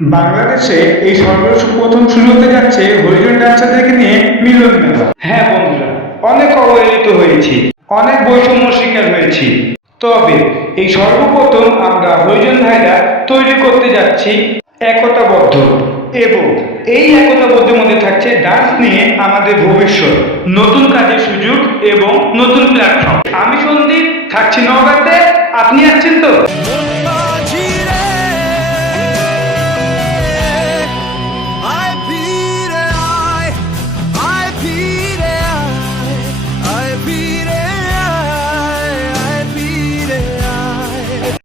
বাংলাদেশে এই সর্বপ্রথম শুরু হতে যাচ্ছে হরিজন ডান্সারদেরকে নিয়ে মিলন মেলা। হ্যাঁ বন্ধুরা, অনেক অবহেলিত হয়েছি, অনেক বৈষম্য শিকার হয়েছি, তবে এই সর্বপ্রথম আমরা হরিজন ভাইরা তৈরি করতে যাচ্ছি একতাবদ্ধ, এবং এই একতাবদ্ধের মধ্যে থাকছে ডান্স নিয়ে আমাদের ভবিষ্যৎ, নতুন কাজের সুযোগ এবং নতুন প্ল্যাটফর্ম। আমি সন্দীপ, থাকছি নওগাঁতে, আপনি আসছেন তো?